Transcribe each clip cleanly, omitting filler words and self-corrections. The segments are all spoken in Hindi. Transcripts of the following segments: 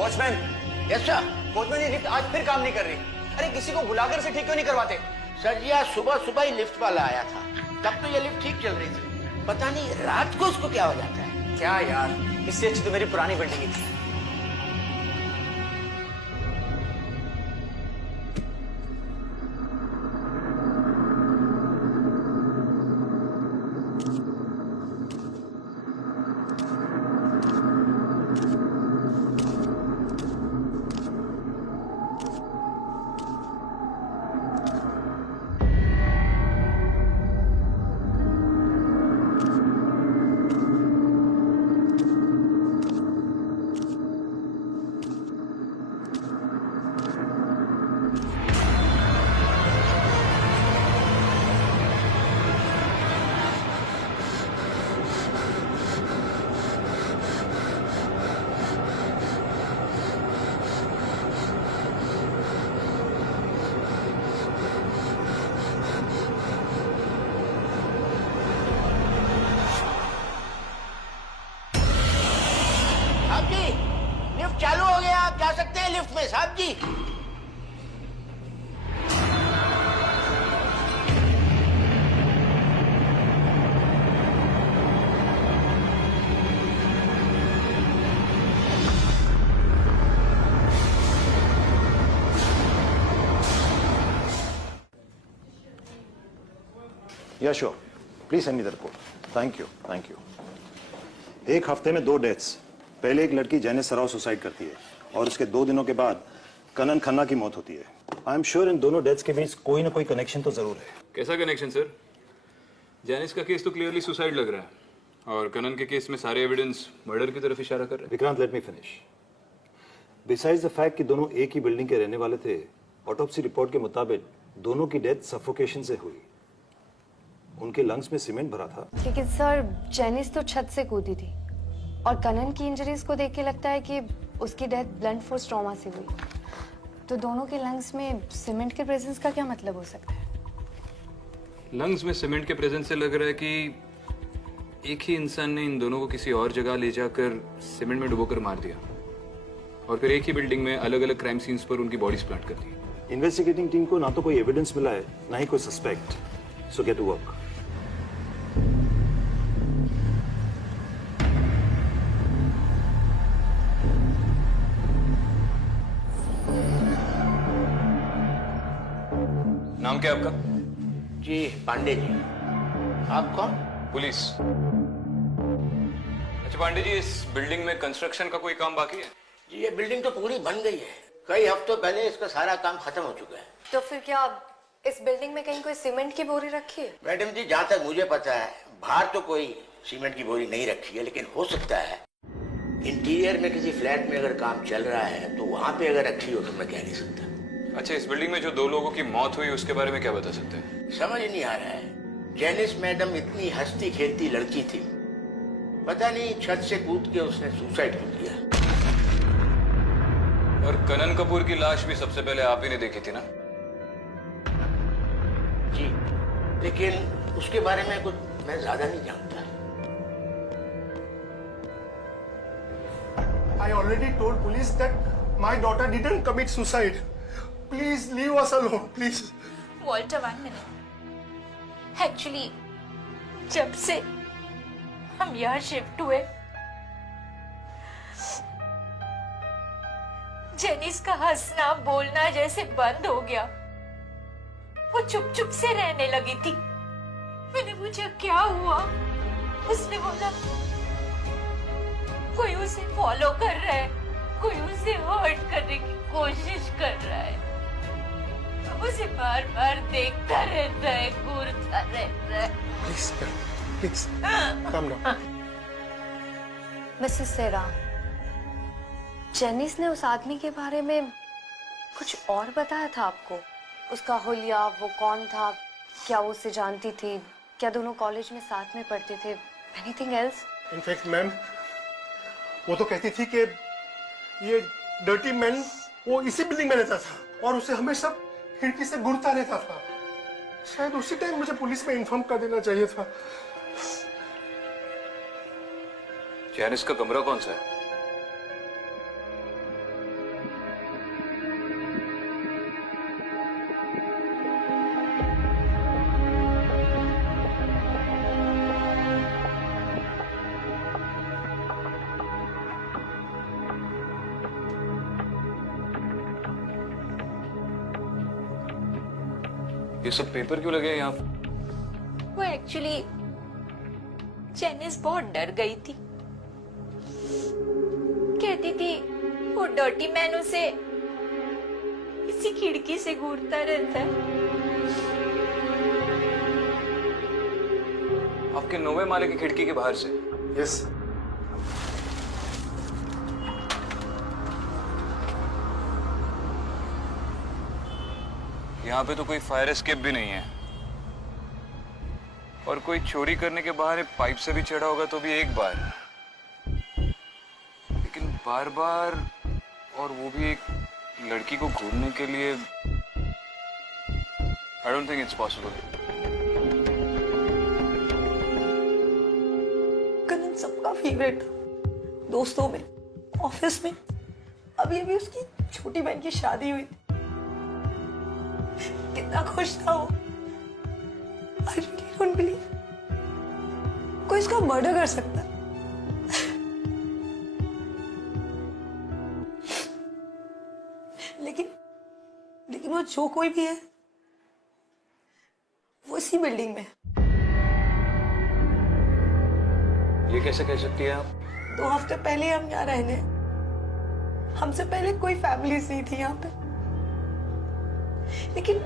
वॉचमैन। Yes sir. वॉचमैन, ये लिफ्ट आज फिर काम नहीं कर रही। अरे किसी को बुलाकर से ठीक क्यों नहीं करवाते? सर जी, आज सुबह सुबह ही लिफ्ट वाला आया था, तब तो ये लिफ्ट ठीक चल रही थी। पता नहीं रात को उसको क्या हो जाता है। क्या यार, इससे अच्छी तो मेरी पुरानी बिल्डिंग ही थी। लिफ्ट चालू हो गया, आप जा सकते हैं लिफ्ट में साहब जी। या sure, please send me the report. Thank you, thank you. एक हफ्ते में 2 डेथ्स। पहले एक लड़की जैनिस सराव सुसाइड करती है और उसके 2 दिनों के बाद कनन खन्ना की मौत होती है। आई एम श्योर इन दोनों डेथ्स के बीच कोई ना कोई कनेक्शन तो जरूर है। कैसा कनेक्शन सर? जैनिस का केस तो क्लियरली सुसाइड लग रहा है और कनन के केस में सारे एविडेंस मर्डर की तरफ इशारा कर रहे हैं। Vikrant, let me finish. Besides the fact कि दोनों एक ही बिल्डिंग के रहने वाले थे, ऑटोप्सी रिपोर्ट के मुताबिक दोनों की डेथ सफोकेशन से हुई। उनके लंग्स में सीमेंट भरा था। लेकिन सर, जेनिस तो छत से कूदी थी और कनन की इंजरीज को देख के लगता है कि उसकी डेथ ब्लंट फोर्स ट्रॉमा से हुई। तो दोनों के लंग्स में सीमेंट के प्रेजेंस का क्या मतलब हो सकता है? लंग्स में सीमेंट के प्रेजेंस से लग रहा है कि एक ही इंसान ने इन दोनों को किसी और जगह ले जाकर सीमेंट में डुबोकर मार दिया और फिर एक ही बिल्डिंग में अलग अलग क्राइम सीन्स पर उनकी बॉडीज प्लांट कर दी। इन्वेस्टिगेटिंग टीम को ना तो कोई एविडेंस मिला है, ना ही कोई suspect. So get to work. नाम क्या आपका? जी पांडे जी। आप कौन? पुलिस। अच्छा पांडे जी, इस बिल्डिंग में कंस्ट्रक्शन का कोई काम बाकी है? जी ये बिल्डिंग तो पूरी बन गई है, कई हफ्तों पहले इसका सारा काम खत्म हो चुका है। तो फिर क्या इस बिल्डिंग में कहीं कोई सीमेंट की बोरी रखी है? मैडम जी, जहाँ तक मुझे पता है बाहर तो कोई सीमेंट की बोरी नहीं रखी है, लेकिन हो सकता है इंटीरियर में किसी फ्लैट में अगर काम चल रहा है तो वहां पे अगर रखी हो तो मैं कह नहीं सकता। अच्छा, इस बिल्डिंग में जो 2 लोगों की मौत हुई उसके बारे में क्या बता सकते हैं? समझ नहीं आ रहा है। जेनिस मैडम इतनी हंसती खेलती लड़की थी, पता नहीं छत से कूद के उसने सुसाइड कर दिया। और कनन कपूर की लाश भी सबसे पहले आप ही ने देखी थी ना? जी, लेकिन उसके बारे में कुछ मैं ज्यादा नहीं जानता। I already told police that my daughter didn't commit suicide. Please leave us alone, please. Walter, 1 minute. Actually जब से हम यहाँ शिफ्ट हुए, जेनिस का हंसना बोलना जैसे बंद हो गया। वो चुप चुप से रहने लगी थी। मैंने पूछा क्या हुआ, उसने बोला कोई उसे फॉलो कर रहा है, कोई उसे हर्ट करने की कोशिश कर रहा है। उसे बार बार देखता रहता है, घूरता रहता है। Please, calm down. Mrs Sara, Janice ने उस आदमी के बारे में कुछ और बताया था आपको? उसका हुलिया, वो कौन था, क्या वो उसे जानती थी, क्या दोनों कॉलेज में साथ में पढ़ते थे? Anything else? In fact, ma'am, वो तो कहती थी कि ये डर्टी मैन वो इसी बिल्डिंग में रहता था और उसे हमेशा खिड़की से घूरता रहता था। शायद उसी टाइम मुझे पुलिस में इन्फॉर्म कर देना चाहिए था। जैनिस का कमरा कौन सा है? ये सब पेपर क्यों लगे हैं यहाँ पे? वो एक्चुअली जेनिस बहुत डर गई थी। कहती थी वो डर्टी मैन उसे किसी खिड़की से घूरता रहता है। आपके 9वें माले की खिड़की के बाहर से? यस। यहाँ पे तो कोई फायर एस्केप भी नहीं है, और कोई चोरी करने के बहाने पाइप से भी चढ़ा होगा तो भी एक बार, लेकिन बार बार, और वो भी एक लड़की को घूरने के लिए, I don't think it's possible. Kanan सबका फेवरेट था, दोस्तों में, ऑफिस में। अभी अभी उसकी छोटी बहन की शादी हुई थी। कितना खुश था वो। I really don't believe कोई इसका मर्डर कर सकता है। लेकिन वो जो कोई भी है, वो इसी बिल्डिंग में। ये कैसे कह सकती है आप? 2 हफ्ते पहले हम यहाँ रहने, हमसे पहले कोई फैमिलीज नहीं थी यहाँ पे, लेकिन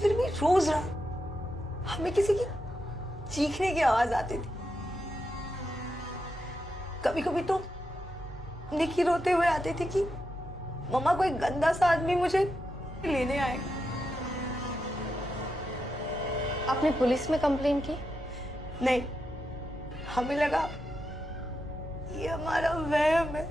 फिर भी रोज रात हमें किसी की चीखने की आवाज आती थी। कभी कभी तो निकी रोते हुए आती थी कि मम्मा कोई गंदा सा आदमी मुझे लेने आएगा। आपने पुलिस में कंप्लेन की? नहीं, हमें लगा ये हमारा वहम है।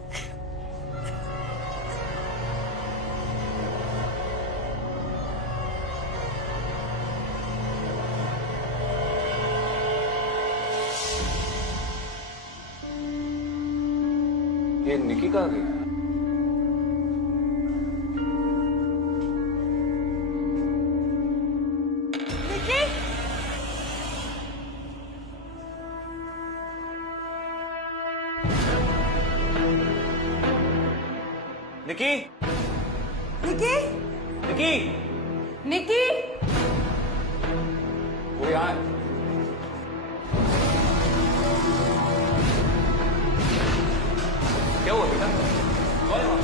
ये निकी कहाँ गई? निकी, निकी, निकी, निकी, निकी। वो यहाँ क्या हुआ बेटा? कौन है वहाँ?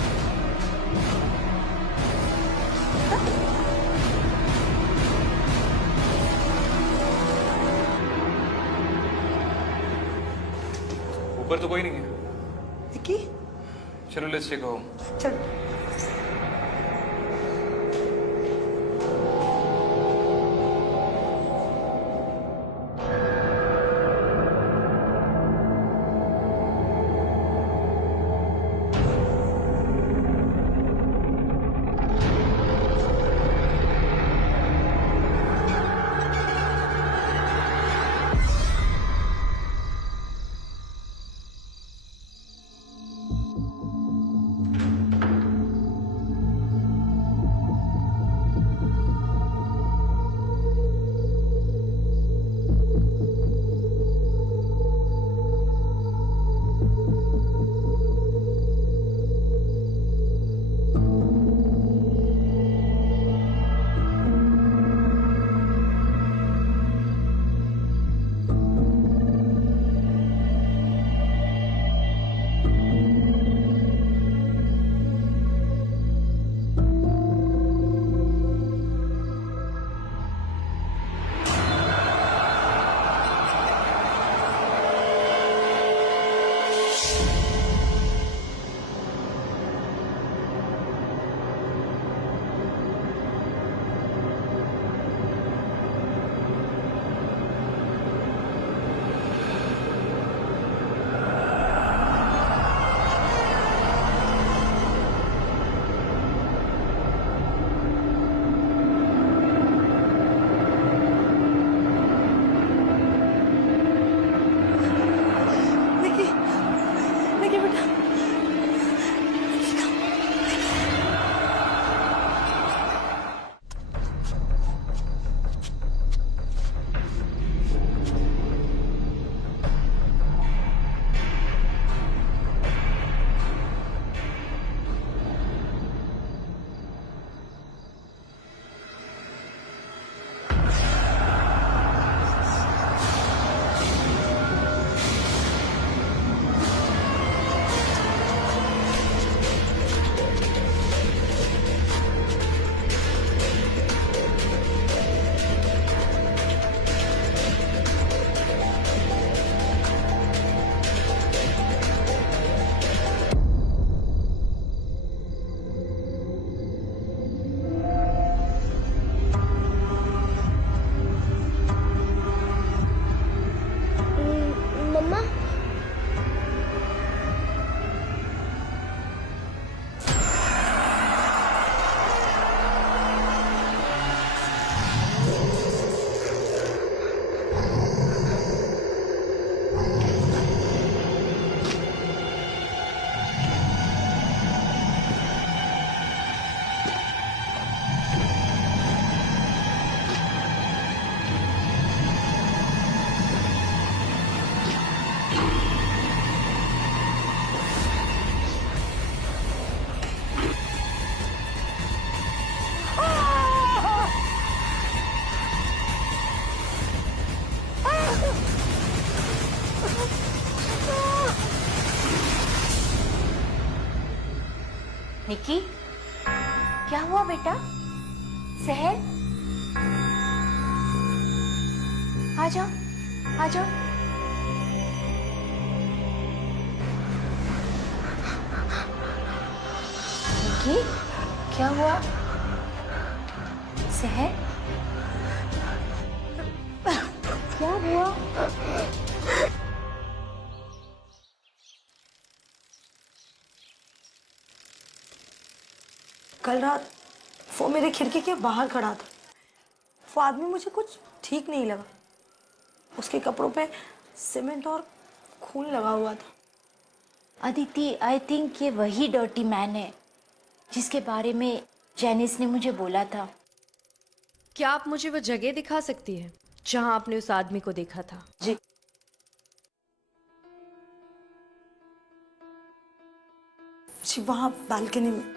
ऊपर तो कोई नहीं है। निकी, चलो लेट्स टेक होम। चल। निकी, क्या हुआ बेटा? सहर, आ जाओ, आ जाओ। निकी, क्या हुआ? सहर, क्या हुआ? कल रात वो मेरे खिड़की के बाहर खड़ा था। वो आदमी मुझे कुछ ठीक नहीं लगा। उसके कपड़ों पे सीमेंट और खून लगा हुआ था। अदिति, आई थिंक ये वही डर्टी मैन है जिसके बारे में जेनिस ने मुझे बोला था। क्या आप मुझे वो जगह दिखा सकती है जहां आपने उस आदमी को देखा था? जी, जी वहां बालकनी में।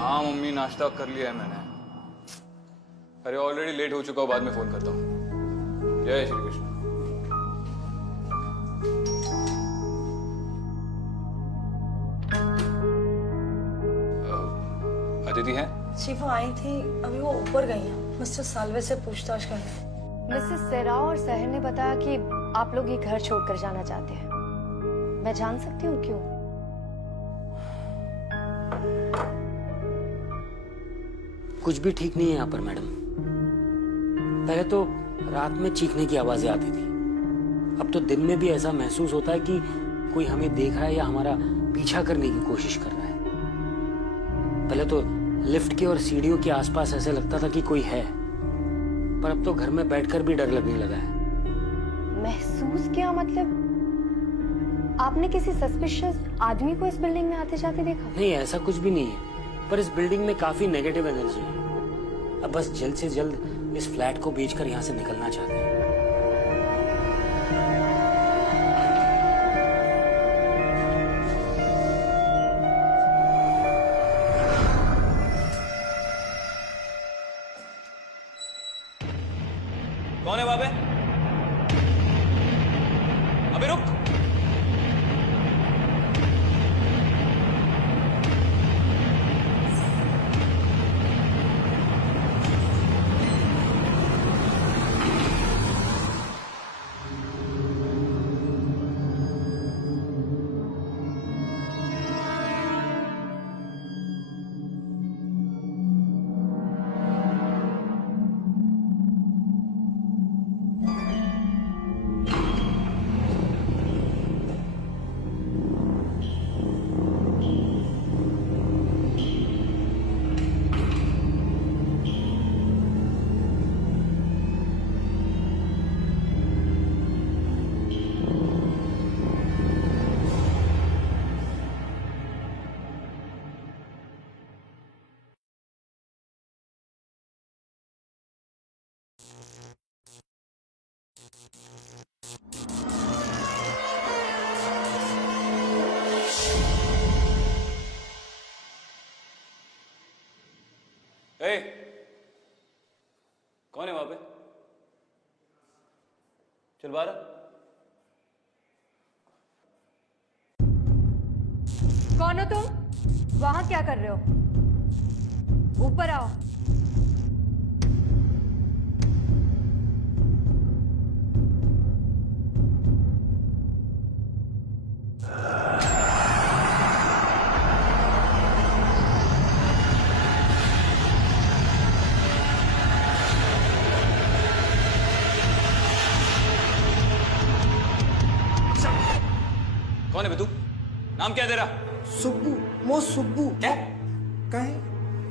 हाँ मम्मी, नाश्ता कर लिया है मैंने। अरे ऑलरेडी लेट हो चुका हूँ, बाद में फोन करता हूँ। जय श्री कृष्ण। अदिति हैं? जी वो आई थी, अभी वो ऊपर गई हैं मिस्टर साल्वे से पूछताछ करने। मिसेस सेराव और सहर ने बताया कि आप लोग ये घर छोड़कर जाना चाहते हैं। मैं जान सकती हूँ क्यों? कुछ भी ठीक नहीं है यहाँ पर मैडम। पहले तो रात में चीखने की आवाजें आती थी, अब तो दिन में भी ऐसा महसूस होता है कि कोई हमें देख रहा है या हमारा पीछा करने की कोशिश कर रहा है। पहले तो लिफ्ट के और सीढ़ियों के आसपास ऐसे लगता था कि कोई है, पर अब तो घर में बैठकर भी डर लगने लगा है। महसूस क्या मतलब? आपने किसी सस्पिशियस आदमी को इस बिल्डिंग में आते जाते देखा? नहीं, ऐसा कुछ भी नहीं है, पर इस बिल्डिंग में काफी नेगेटिव एनर्जी है। अब बस जल्द से जल्द इस फ्लैट को बेचकर यहाँ से निकलना चाहते हैं। कौन है बाबे? अबे रुक। ए, कौन है वहां पे? चल बाहर। कौन हो तुम? वहां क्या कर रहे हो? ऊपर आओ। कौन है बे तू? नाम क्या है तेरा? सुब्बू, मो सुब्बू। क्या? कहीं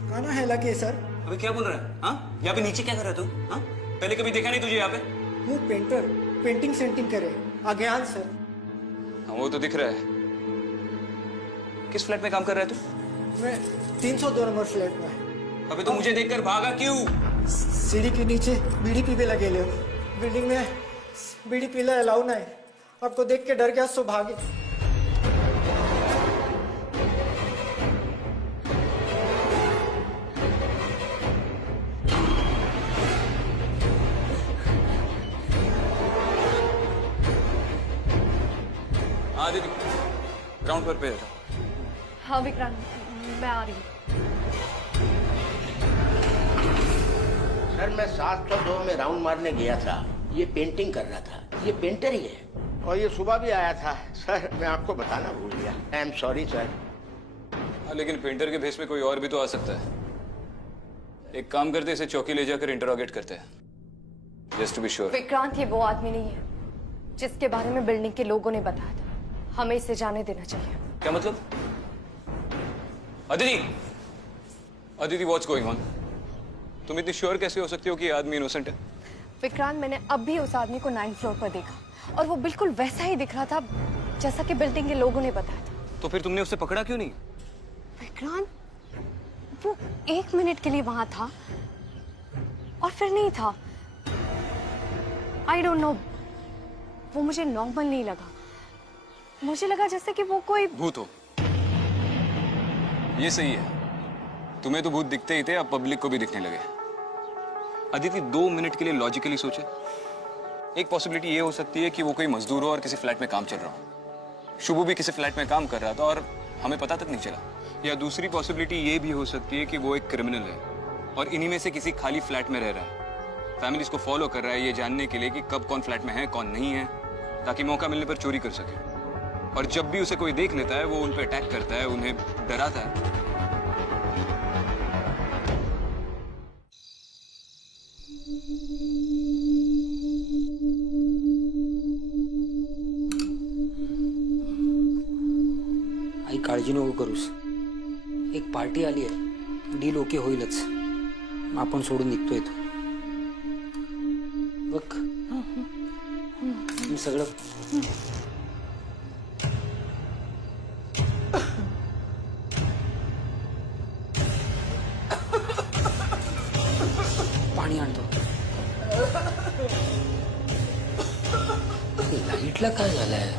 खाना है लगे सर। अबे क्या बोल रहा है? हाँ, यहाँ पे नीचे क्या कर रहा है तू? हाँ, पहले कभी देखा नहीं तुझे यहाँ पे? हूँ पेंटर। पेंटिंग सेंटिंग करे अज्ञान सर। हाँ वो तो दिख रहा है। किस फ्लैट में काम कर रहा है तू? मैं 302 नंबर फ्लैट में। अबे तो मुझे देखकर भागा क्यों? सीढ़ी के नीचे बीड़ी पीवे लगे ले। बिल्डिंग में बीड़ी पीला अलाउ ना है। आपको देख के डर गया सो भागे। हाँ दीदी, ग्राउंड पर पे था। हाँ विक्रांत, मैं आ रही हूँ। सर मैं 702 में राउंड मारने गया था, ये पेंटिंग कर रहा था, ये पेंटर ही है और ये सुबह भी आया था। सर मैं आपको बताना भूल गया, आई एम सॉरी सर। हाँ लेकिन पेंटर के भेस में कोई और भी तो आ सकता है। एक काम करते, इसे चौकी ले जाकर इंटरोगेट करते हैं, just to be sure. Vikrant ये वो आदमी नहीं है जिसके बारे में बिल्डिंग के लोगों ने बताया था। हमें इसे जाने देना चाहिए। क्या मतलब? Aditi, Aditi what's going on? तुम इतनी श्योर कैसे हो सकती हो कि ये आदमी इनोसेंट है? विक्रांत मैंने अब भी उस आदमी को 9th फ्लोर पर देखा और वो बिल्कुल वैसा ही दिख रहा था जैसा कि बिल्डिंग के लोगों ने बताया था। तो फिर तुमने उसे पकड़ा क्यों नहीं? विक्रांत वो 1 मिनट के लिए वहां था और फिर नहीं था। आई डोंट नो, वो मुझे नॉर्मल नहीं लगा। मुझे लगा जैसे कि वो कोई भूत हो। ये सही है, तुम्हें तो भूत दिखते ही थे, अब पब्लिक को भी दिखने लगे। अदिति 2 मिनट के लिए लॉजिकली सोचे, एक पॉसिबिलिटी ये हो सकती है कि वो कोई मजदूर हो और किसी फ्लैट में काम चल रहा हो। शुभू भी किसी फ्लैट में काम कर रहा था और हमें पता तक नहीं चला। या दूसरी पॉसिबिलिटी ये भी हो सकती है कि वो एक क्रिमिनल है और इन्हीं में से किसी खाली फ्लैट में रह रहा है। फैमिली इसको फॉलो कर रहा है ये जानने के लिए कि कब कौन फ्लैट में है कौन नहीं है, ताकि मौका मिलने पर चोरी कर सके। और जब भी उसे कोई देख लेता है वो उन पर अटैक करता है, उन्हें डराता है। आई काळजी नको करूस, एक पार्टी आली आहे, डील ओके होईलच. आपण सोडून निघतोय तो. बघ मी सगळं पाणी आणतो. लाईटला काय झालंय?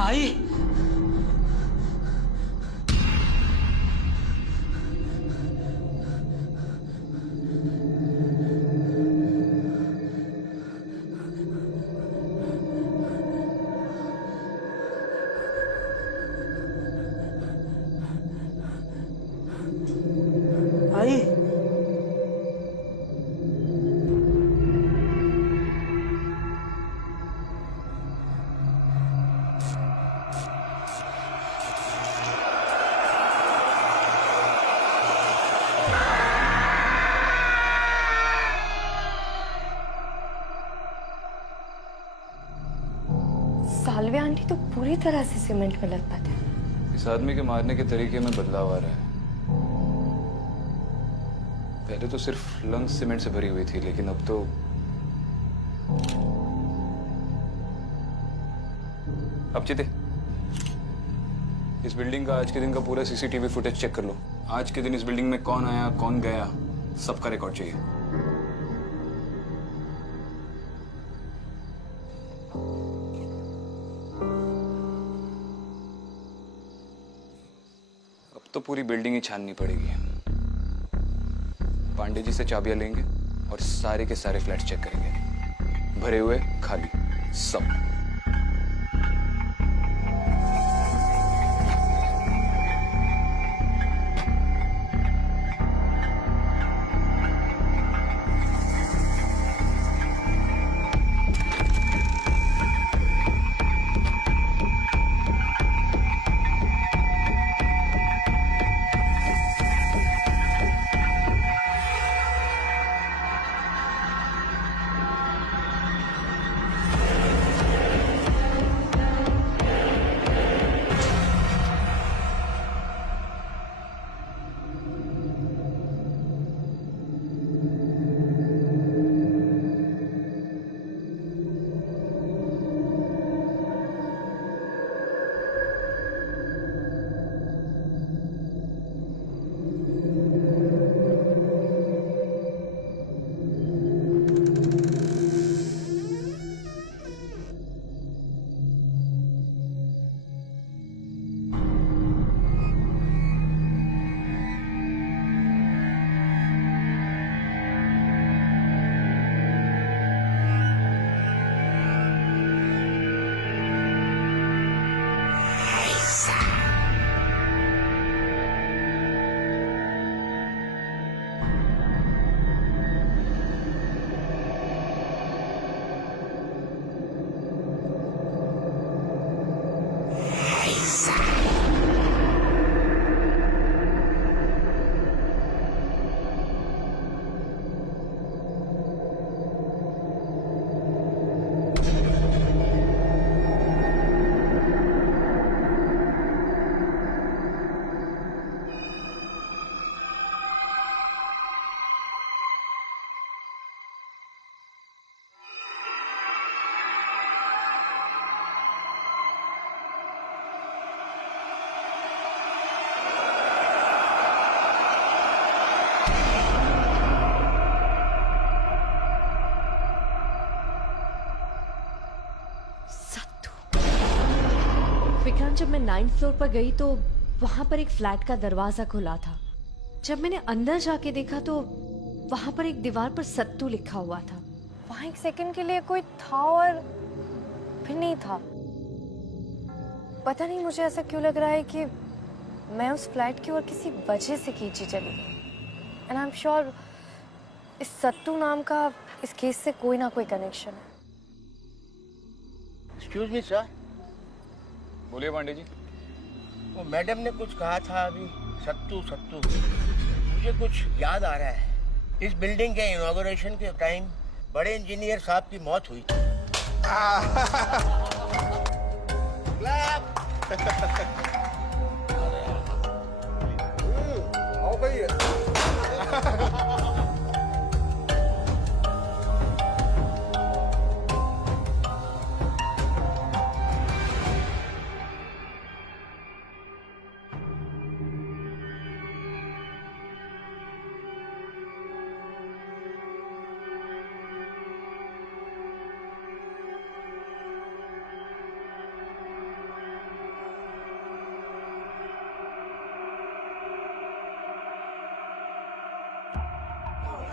आई आई सालवे आंटी तो पूरी तरह से सीमेंट में लत पाते हैं। इस आदमी के मारने के तरीके में बदलाव आ रहा है। पहले तो सिर्फ लंग्स सीमेंट से भरी हुई थी, लेकिन अब तो अब चिते, इस बिल्डिंग का आज के दिन का पूरा सीसीटीवी फुटेज चेक कर लो। आज के दिन इस बिल्डिंग में कौन आया, कौन गया, सबका रिकॉर्ड चाहिए। अब तो पूरी बिल्डिंग ही छाननी पड़ेगी। पांडे जी से चाबियां लेंगे और सारे के सारे फ्लैट्स चेक करेंगे, भरे हुए, खाली, सब। विक्रांत, जब मैं 9th फ्लोर पर गई तो वहां पर एक फ्लैट का दरवाजा खुला था। जब मैंने अंदर जाके देखा तो वहां पर एक दीवार पर सत्तू लिखा हुआ था। वहां एक सेकंड के लिए कोई था और फिर नहीं था। पता नहीं मुझे ऐसा क्यों लग रहा है कि मैं उस फ्लैट की ओर किसी वजह से खींची चली एंड आई एम श्योर इस सत्तू नाम का इस केस से कोई ना कोई कनेक्शन है। Excuse me sir. बोलिए पांडे जी। वो मैडम ने कुछ कहा था अभी, सत्तू सत्तू, मुझे कुछ याद आ रहा है। इस बिल्डिंग के इनॉग्रेशन के टाइम बड़े इंजीनियर साहब की मौत हुई थी। आओ भाई।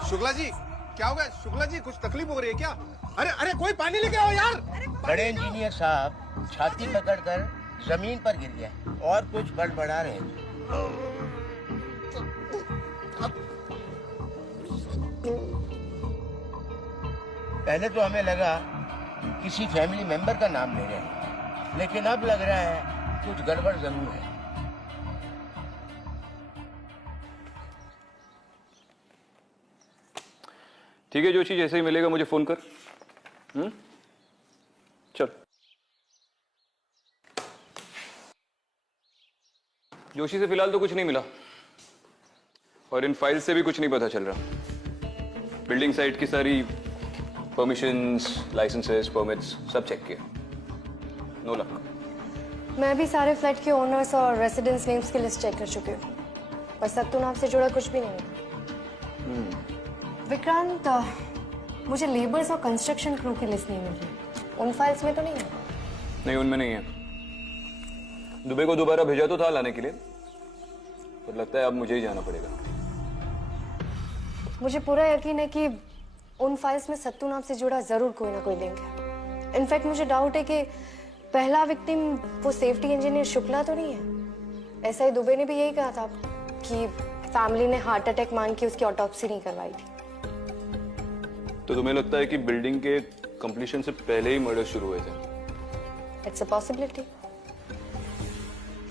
शुक्ला जी, क्या हो गया? शुक्ला जी, कुछ तकलीफ हो रही है क्या? अरे अरे, कोई पानी लेके आओ यार। बड़े इंजीनियर साहब छाती पकड़कर जमीन पर गिर गए और कुछ बड़बड़ा रहे थे। पहले तो हमें लगा किसी फैमिली मेंबर का नाम ले रहे हैं, लेकिन अब लग रहा है कुछ गड़बड़ जरूर है। ठीक है जोशी, जैसे ही मिलेगा मुझे फोन कर। चल। जोशी से फिलहाल तो कुछ नहीं मिला और इन फाइल्स से भी कुछ नहीं पता चल रहा। बिल्डिंग साइट की सारी परमिशंस, लाइसेंसेस, परमिट्स सब चेक किया, नो लक। मैं भी सारे फ्लैट के ओनर्स और रेसिडेंट्स नेम्स की लिस्ट चेक कर चुकी हूँ, पर सत्तू नाम से जुड़ा कुछ भी नहीं है। विक्रांत, मुझे लेबर्स और कंस्ट्रक्शन क्रू की लिस्ट नहीं मिल रही। उन फाइल्स में तो नहीं है? नहीं, उनमें नहीं है। दुबई को दोबारा भेजा तो था लाने के लिए, पर लगता है अब मुझे ही जाना पड़ेगा। मुझे पूरा यकीन है कि उन फाइल्स में सत्तू नाम से जुड़ा जरूर कोई ना कोई लिंक है। इनफैक्ट मुझे डाउट है कि पहला विक्टिम वो सेफ्टी इंजीनियर शुक्ला तो नहीं है। ऐसा ही दुबे ने भी यही कहा था कि फैमिली ने हार्ट अटैक मान के उसकी ऑटोप्सी नहीं करवाई थी। तो तुम्हें लगता है कि बिल्डिंग के कंप्लीशन से पहले ही मर्डर शुरू हुए थे? It's a possibility.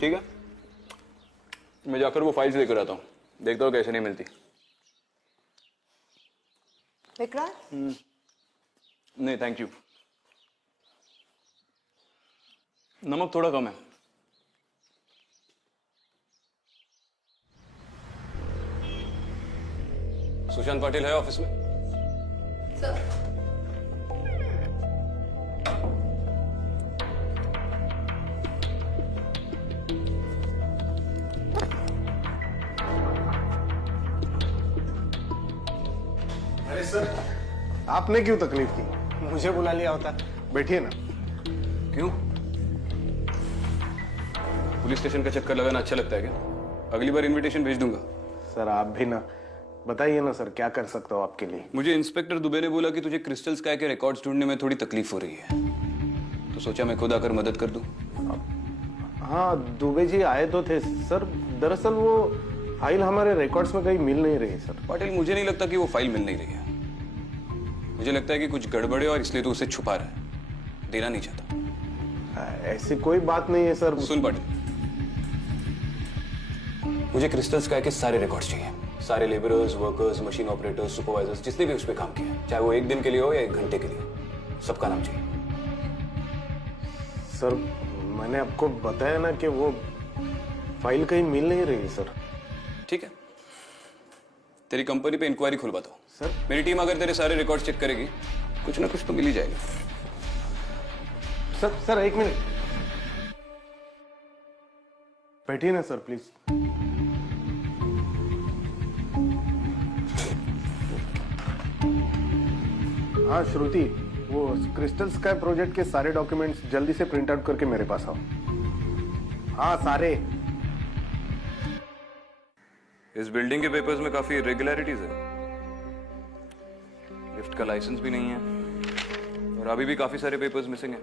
ठीक है, मैं जाकर वो फाइल्स लेकर आता हूँ, देखता हूँ कैसे नहीं मिलती। विक्रांत? नहीं थैंक यू, नमक थोड़ा कम है। सुशांत पाटिल है ऑफिस में? सर, अरे सर, आपने क्यों तकलीफ की? मुझे बुला लिया होता। बैठिए ना। क्यों? पुलिस स्टेशन का चक्कर लगाना अच्छा लगता है क्या? अगली बार इनविटेशन भेज दूंगा। सर आप भी ना, बताइए ना सर, क्या कर सकता हूँ आपके लिए? मुझे इंस्पेक्टर दुबे ने बोला कि तुझे क्रिस्टल स्काई के रिकॉर्ड्स ढूंढने में थोड़ी तकलीफ हो रही है, तो सोचा मैं खुद आकर मदद कर दूं। हाँ, दुबे जी आए तो थे सर। दरअसल वो फाइल हमारे रिकॉर्ड्स में कहीं मिल नहीं रही सर। पाटिल, मुझे नहीं लगता कि वो फाइल मिल नहीं रही है। मुझे लगता है कि कुछ गड़बड़ है और इसलिए तो उसे छुपा रहा है, देना नहीं चाहता। ऐसी कोई बात नहीं है सर। सुन पाटिल, मुझे क्रिस्टल स्काई के सारे रिकॉर्ड्स चाहिए, सारे labourers, workers, machine operators, supervisors, जिसने भी उस पर काम किया, चाहे वो 1 दिन के लिए हो या 1 घंटे के लिए, सबका नाम चाहिए। सर मैंने आपको बताया ना कि वो फाइल कहीं मिल नहीं रही सर। ठीक है, तेरी कंपनी पे इंक्वायरी खुलवाता हूँ सर। मेरी टीम अगर तेरे सारे रिकॉर्ड चेक करेगी, कुछ ना कुछ तो मिल ही जाएगा। सर 1 मिनट बैठिए ना सर प्लीज। हाँ श्रुति, वो क्रिस्टल स्काई प्रोजेक्ट के सारे डॉक्यूमेंट्स जल्दी से प्रिंट आउट करके मेरे पास आओ। हाँ सारे। इस बिल्डिंग के पेपर्स में काफी इरेगुलरिटीज है। लिफ्ट का लाइसेंस भी नहीं है और अभी भी काफी सारे पेपर्स मिसिंग हैं।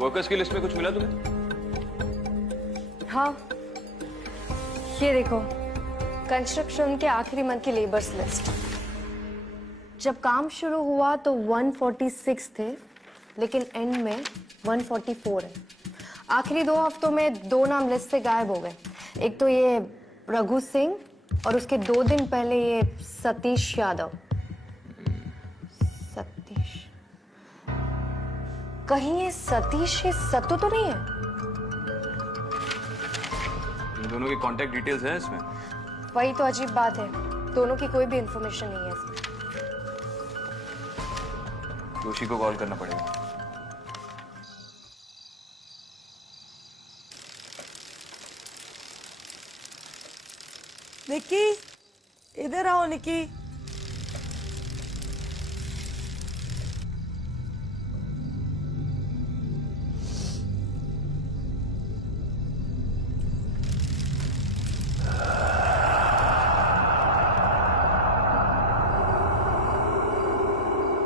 वर्कर्स की लिस्ट में कुछ मिला तुम्हें? हाँ, ये देखो, कंस्ट्रक्शन के आखिरी मंथ की लेबर्स लिस्ट। जब काम शुरू हुआ तो 146 थे, लेकिन एंड में 144 है। आखिरी 2 हफ्तों में 2 नाम लिस्ट से गायब हो गए। एक तो ये रघु सिंह और उसके 2 दिन पहले ये सतीश यादव। सतीश, कहीं ये सतीश ये सत्तू तो नहीं है? इन दोनों की कांटेक्ट डिटेल्स हैं इसमें? वही तो अजीब बात है, दोनों की कोई भी इंफॉर्मेशन नहीं है इसमें। जोशी को कॉल करना पड़ेगा। निक्की, इधर आओ निक्की।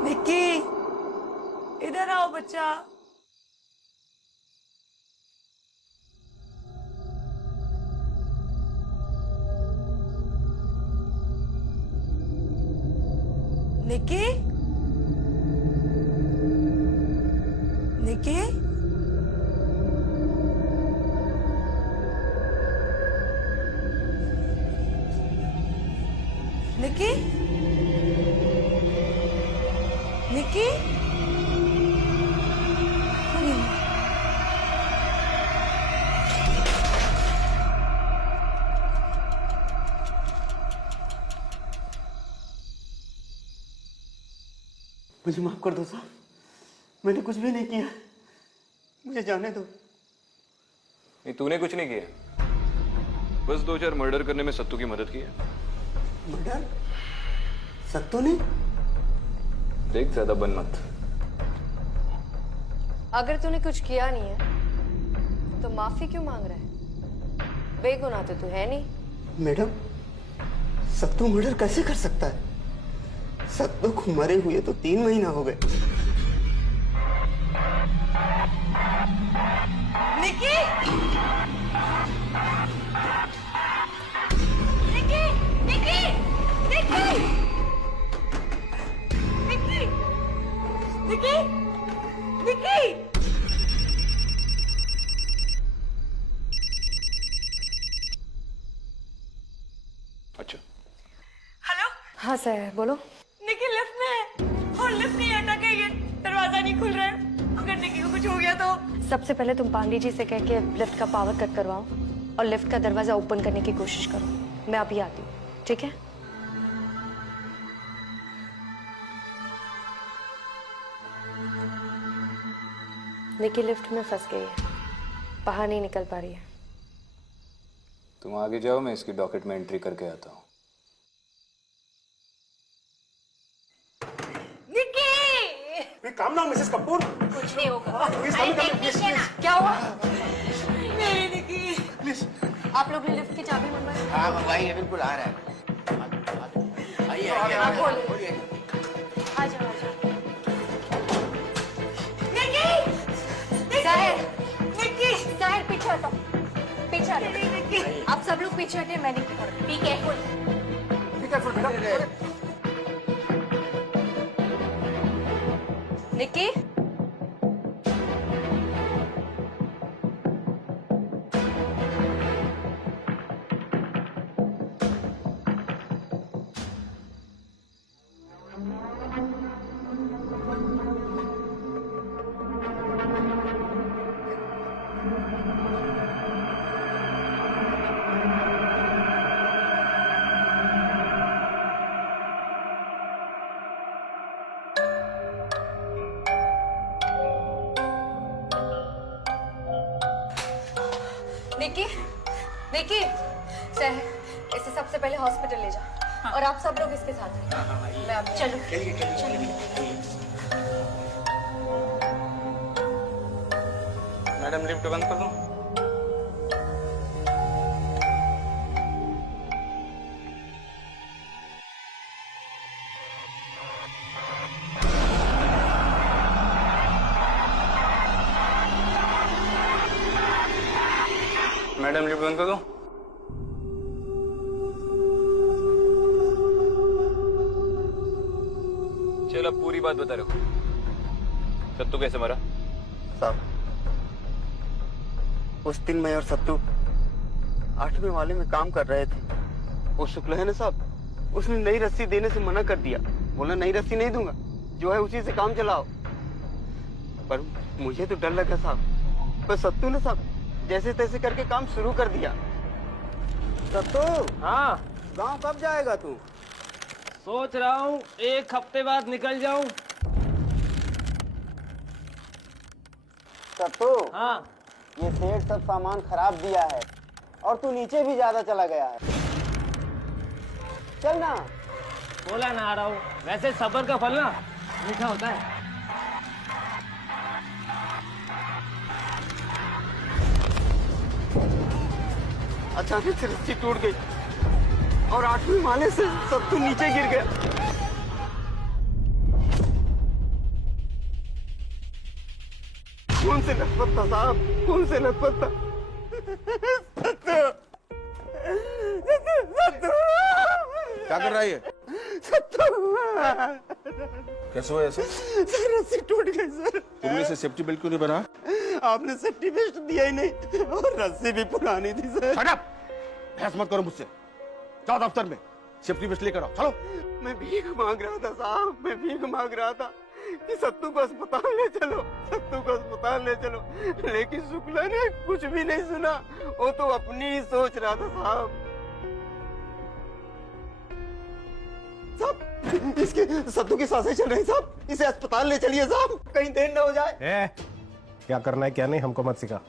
निक्की, इधर आओ बच्चा। निक्की, निक्की, निक्की, निक्की, अरे मुझे माफ कर दो साहब, मैंने कुछ भी नहीं किया, मुझे जाने दो। नहीं, तूने कुछ नहीं किया, बस 2-4 मर्डर करने में सत्तू की मदद की है। मर्डर? सत्तू ने? देख, ज्यादा बन मत। अगर तूने कुछ किया नहीं है तो माफी क्यों मांग रहा है? बेगुनाह तो तू है नहीं। मैडम, सत्तू मर्डर कैसे कर सकता है? सत्तू को मरे हुए तो 3 महीना हो गए। निकी! निकी! निकी! निकी! निकी! निकी! निकी! अच्छा, हेलो? हाँ सर, बोलो। निकी लिफ्ट में है और लिफ्ट नहीं अटक गई है, दरवाजा नहीं खुल रहा है। अगर निकी को कुछ हो गया तो? सबसे पहले तुम पांडे जी से कह के लिफ्ट का पावर कट करवाओ और लिफ्ट का दरवाजा ओपन करने की कोशिश करो। मैं अभी आती हूँ, ठीक है? निकी लिफ्ट में फंस गई है, बाहर नहीं निकल पा रही है। तुम आगे जाओ, मैं इसकी डॉकेट में एंट्री करके आता हूँ। निकी! काम नाउ मिसेस कपूर। कुछ नहीं होगा। प्लीज अरे कम देखिए प्लीज ना, क्या हुआ? मेरी निकी! प्लीज। आप लोग ने लिफ्ट की चाबी मंगवाई? हाँ मंगवाई है, बिल्कुल आ रहा है। आइए आइए आप आइए, खोलिए। खोलिए। आ जाओ, आ जाओ। निकी! साहिर, निकी! साहिर पीछे हटो, पीछे हटो। आप सब लोग पीछे हटिए, मैं निकी पकड़। Be careful. बी केयरफुल बेटा। निकी, निकी, निकी, सर, इसे सबसे पहले हॉस्पिटल ले जाओ। और आप सब लोग इसके साथ हैं। मैं अब चलो। चलिए चलिए चलिए। मैडम, लिफ्ट बंद कर दूं? मैडम, लिफ्ट बंद कर दो? चलो, अब पूरी बात बता रखो। सत्तू कैसे मरा? साहब, उस दिन मैं और सत्तू 8वें वाले में काम कर रहे थे। वो शुक्ला है ना साहब, उसने नई रस्सी देने से मना कर दिया। बोला नई रस्सी नहीं दूंगा, जो है उसी से काम चलाओ। पर मुझे तो डर लगा साहब। पर सत्तू ने साहब जैसे तैसे करके काम शुरू कर दिया। सत्तू, हाँ, गांव कब जाएगा तू? सोच रहा हूँ 1 हफ्ते बाद निकल जाऊँ। सत्तू, हाँ, ये सेठ सब सामान खराब दिया है और तू नीचे भी ज्यादा चला गया है। चल ना। बोला ना आ रहा हूँ। वैसे सब्र का फल ना मीठा होता है। अचानक से रस्सी टूट गई और 8वें माले से सत्तू नीचे गिर गया। कौन से लखपत था साहब, कौन से लखपत था? सत्तू, सत्तू, क्या कर रहा है ये? सत्तू, कैसे हुआ ऐसे? सर रस्सी टूट गई सर। तुमने इसे सेफ्टी बेल्ट क्यों नहीं बना? आपने सेफ्टी बेल्ट दिया ही नहीं और रस्सी भी पुरानी थी सर। Shut up! बहस मत करो मुझसे। जाओ दफ्तर में सेफ्टी बेल्ट लेकर आओ। चलो। मैं भीख मांग रहा था साहब, मैं भीख मांग रहा था कि सत्तू को अस्पताल ले चलो, सत्तू को अस्पताल ले चलो। लेकिन शुक्ला ने कुछ भी नहीं सुना, वो तो अपनी ही सोच रहा था साहब। सब इसके सत्तू की सांसें चल रही साहब, इसे अस्पताल ले चलिए साहब, कहीं देर न हो जाए। क्या करना है क्या नहीं हमको मत सिखा।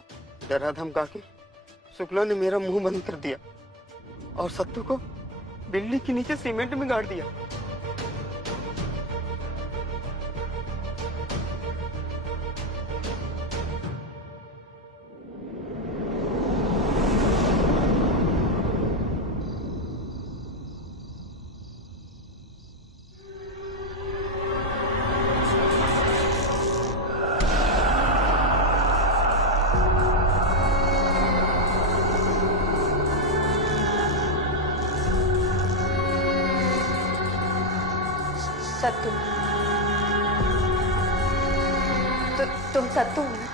डरा धमका के शुक्ला ने मेरा मुंह बंद कर दिया और सत्तू को बिल्डिंग के नीचे सीमेंट में गाड़ दिया। सत्तू, तुम सत्तू हो ना?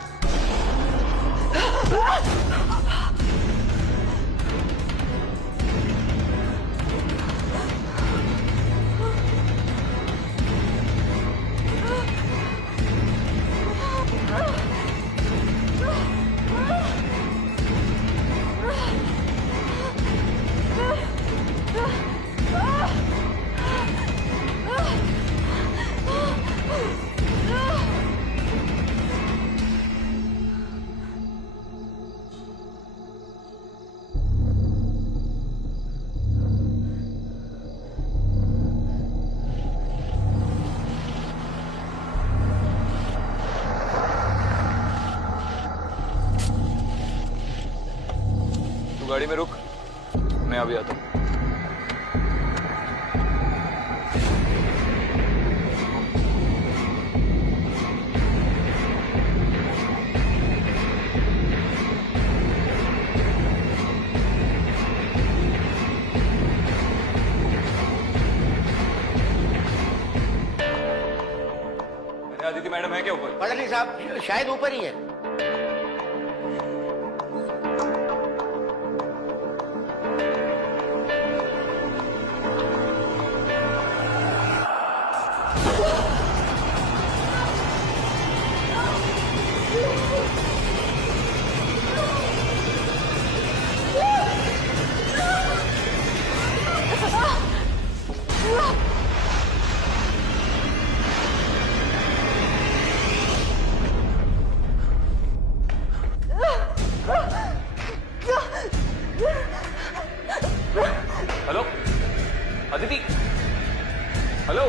गाड़ी में रुक, मैं अभी आता हूँ। आदित्य मैडम है क्या ऊपर? पता नहीं साहब, शायद ऊपर ही है। Hello Aditi, hello.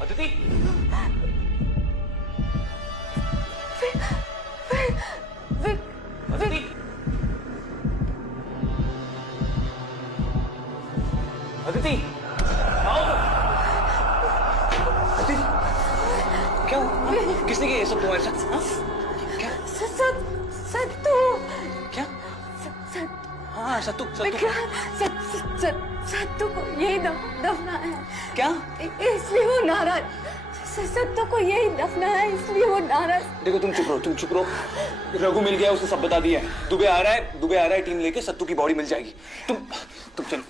अदिति, अदिति, अदिति, आओ। अदिति, क्या हुआ? किसने किया ये सब तुम्हारे साथ? हाँ? क्या? सत्तू। क्या? हाँ सत्तू, सत्तू को यही दफना है। क्या? इसलिए वो नाराज। सत्तू को यही दफना है, इसलिए वो नाराज। देखो तुम चुप रहो। रघु मिल गया, उसने सब बता दिया है। दुबे आ रहा है टीम लेके, सत्तू की बॉडी मिल जाएगी। तुम चलो।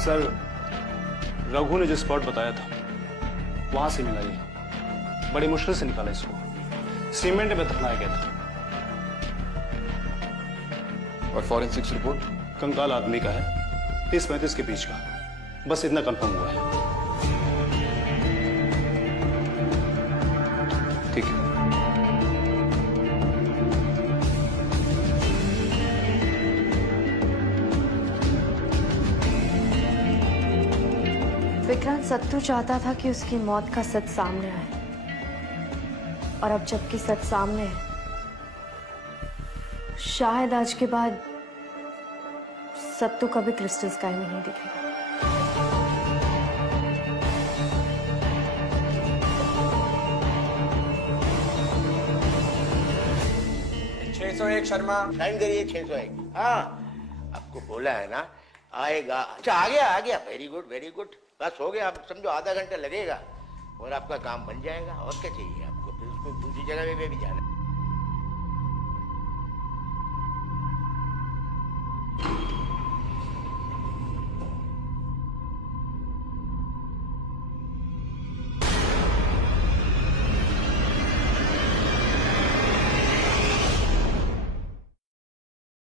सर, रघु ने जो स्पॉट बताया था वहां से मिला ये। बड़ी मुश्किल से निकाला इसको, सीमेंट में दफनाया गया था। और फॉरेंसिक्स रिपोर्ट? कंकाल आदमी का है, 30-35 के बीच का, बस इतना कंफर्म हुआ है। ठीक है। विक्रांत सत्तू चाहता था कि उसकी मौत का सच सामने आए, और अब जबकि सच सामने है, शायद आज के बाद सत्तू कभी क्रिस्टल स्काई में नहीं दिखेगा। शर्मा साइन करिए 601। हाँ, आपको बोला है ना आएगा। अच्छा आ गया वेरी गुड। बस हो गया, आप समझो आधा घंटा लगेगा और आपका काम बन जाएगा। और क्या चाहिए आपको, फिर उसको दूसरी जगह पे भी जाना है।